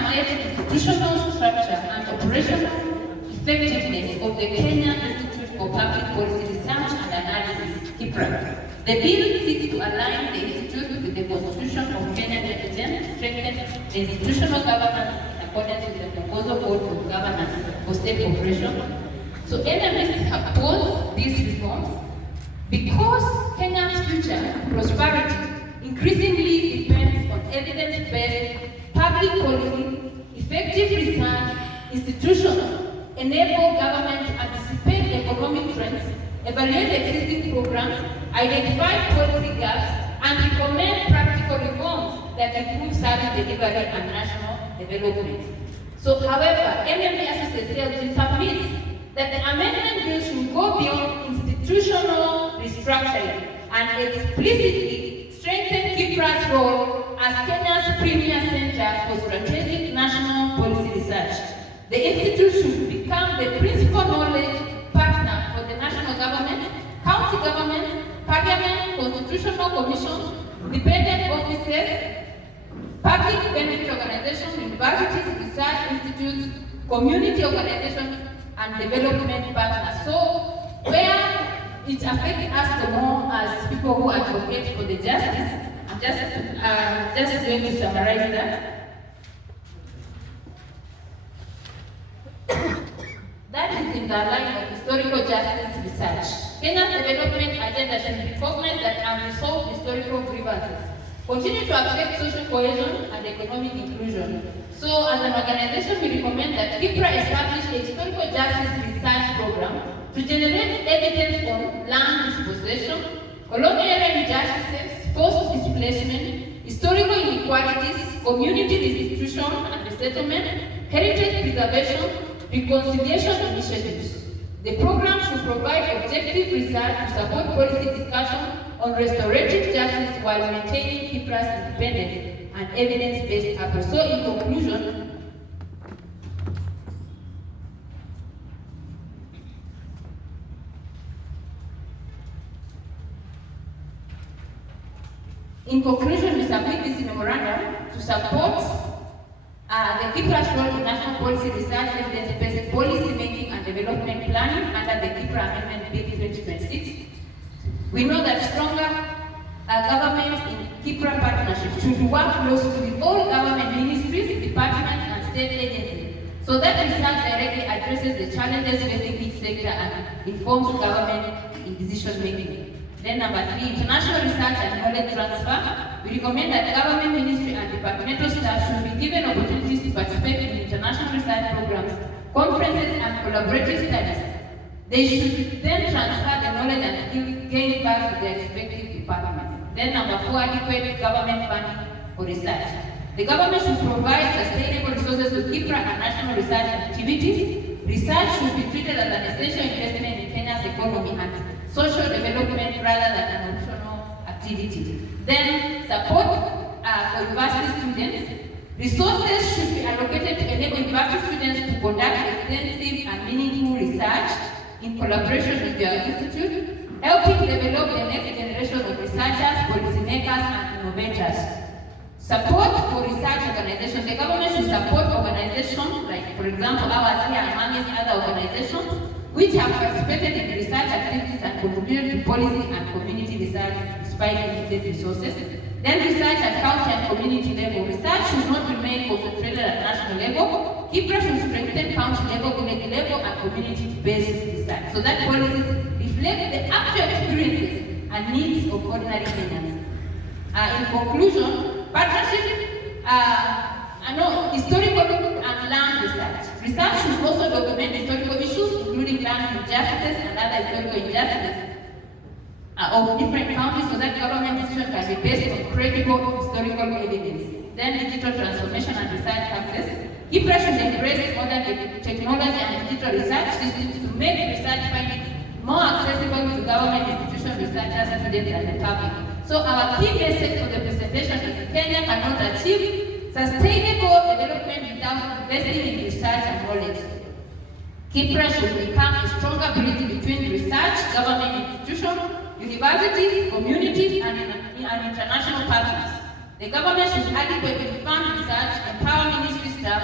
mandate, institutional structure, and operational effectiveness of the Kenya Institute for Public Policy Research and Analysis, KIPRA. The bill seeks to align the institute with the Constitution of Kenya 2010 to strengthen the institutional governance in accordance with the proposal code of governance for state corporation. So NMS supports these reforms because Kenya's future prosperity increasingly depends on evidence-based public policy, effective research, institutions enable government to anticipate economic trends, evaluate existing programs, identify policy gaps, and recommend practical reforms that improve service delivery and national development. So, however, MMA Associate CLG submits that the amendment bill should go beyond institutional restructuring and explicitly strengthen KIPRA's role as Kenya's premier center for strategic national policy research. The institute should become the principal knowledge partner for the national government, county governments, parliament, constitutional commissions, dependent offices, public benefit organizations, universities, research institutes, community organizations, and development partners. So, where it affects us the more as people who advocate for the justice, I'm just going to summarize that. That is in the line of historical justice research. Kenya's development agenda should recognize that unresolved historical grievances continue to affect social cohesion and economic inclusion. So, as an organization, we recommend that KIPRA establish a historical justice research program to generate evidence on land dispossession, colonial era injustices, forced displacement, historical inequalities, community restitution and resettlement, heritage preservation, reconciliation initiatives. The program should provide objective research to support policy discussion on restorative justice while maintaining KIPRA's independence and evidence-based approach. So, in conclusion, we submit this memorandum to support the KIPRA's role in national policy research, evidence-based policy making and development planning under the KIPRA Amendment Bill 2026. We know that stronger government in KIPRA partnership should work closely with all government ministries, departments, and state agencies, so that research directly addresses the challenges facing each sector and informs government in decision making. Then number 3, international research and knowledge transfer. We recommend that government ministry and departmental staff should be given opportunities to participate in international research programs, conferences, and collaborative studies. They should then transfer the knowledge and skills gained back to their respective departments. Then number 4, adequate government funding for research. The government should provide sustainable resources to KIPRA and national research activities. Research should be treated as an essential investment in Kenya's economy and social development rather than an optional activity. Then support for university students. Resources should be allocated to enable university students to conduct extensive and meaningful research in collaboration with their institute, helping develop the next generation of researchers, policymakers, and innovators. Support for research organizations. The government should support organizations like, for example, ours here and many other organizations which have participated in research activities and contributed to policy and community research despite limited resources. Then research at county and community level. Research should not remain concentrated at national level. KIPRA should strengthen county level, village level, and community-based research so that policies reflect the actual experiences and needs of ordinary Kenyans. In conclusion, partnership, historical and land research. Research should also document historical issues, including land injustices and other historical injustices of different counties, so that government decisions can be based on credible historical evidence. Then digital transformation and research access. KIPRA should embrace modern technology and digital research systems to make research findings more accessible to government institutions, researchers, students, and the public. So our key message for the presentation is Kenya cannot achieve sustainable development without investing in research and knowledge. KIPRA should become a stronger bridge between research, government institutions, universities, communities, and international partners. The government should adequately fund research, empower ministry staff,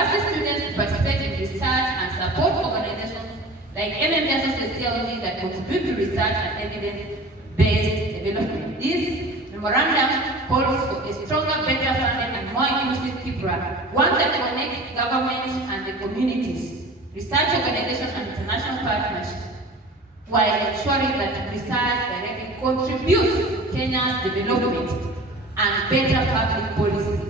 university students to participate in research and support organizations like MMS Sociology that contribute to research and evidence-based development. This memorandum calls for a stronger, better funded and more inclusive KIPRA, one that connects government and the communities, research organizations and international partners, while ensuring that research directly contributes to Kenya's development and better public policy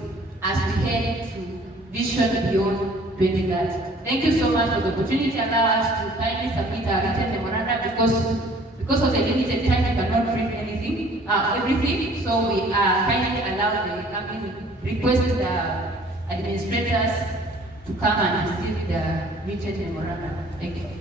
as we head to Vision Beyond 2030. Thank you so much for the opportunity. Allow us to kindly submit our written memorandum because of the limited time we cannot read everything. So we kindly allow request the administrators to come and receive the written memorandum. Thank you.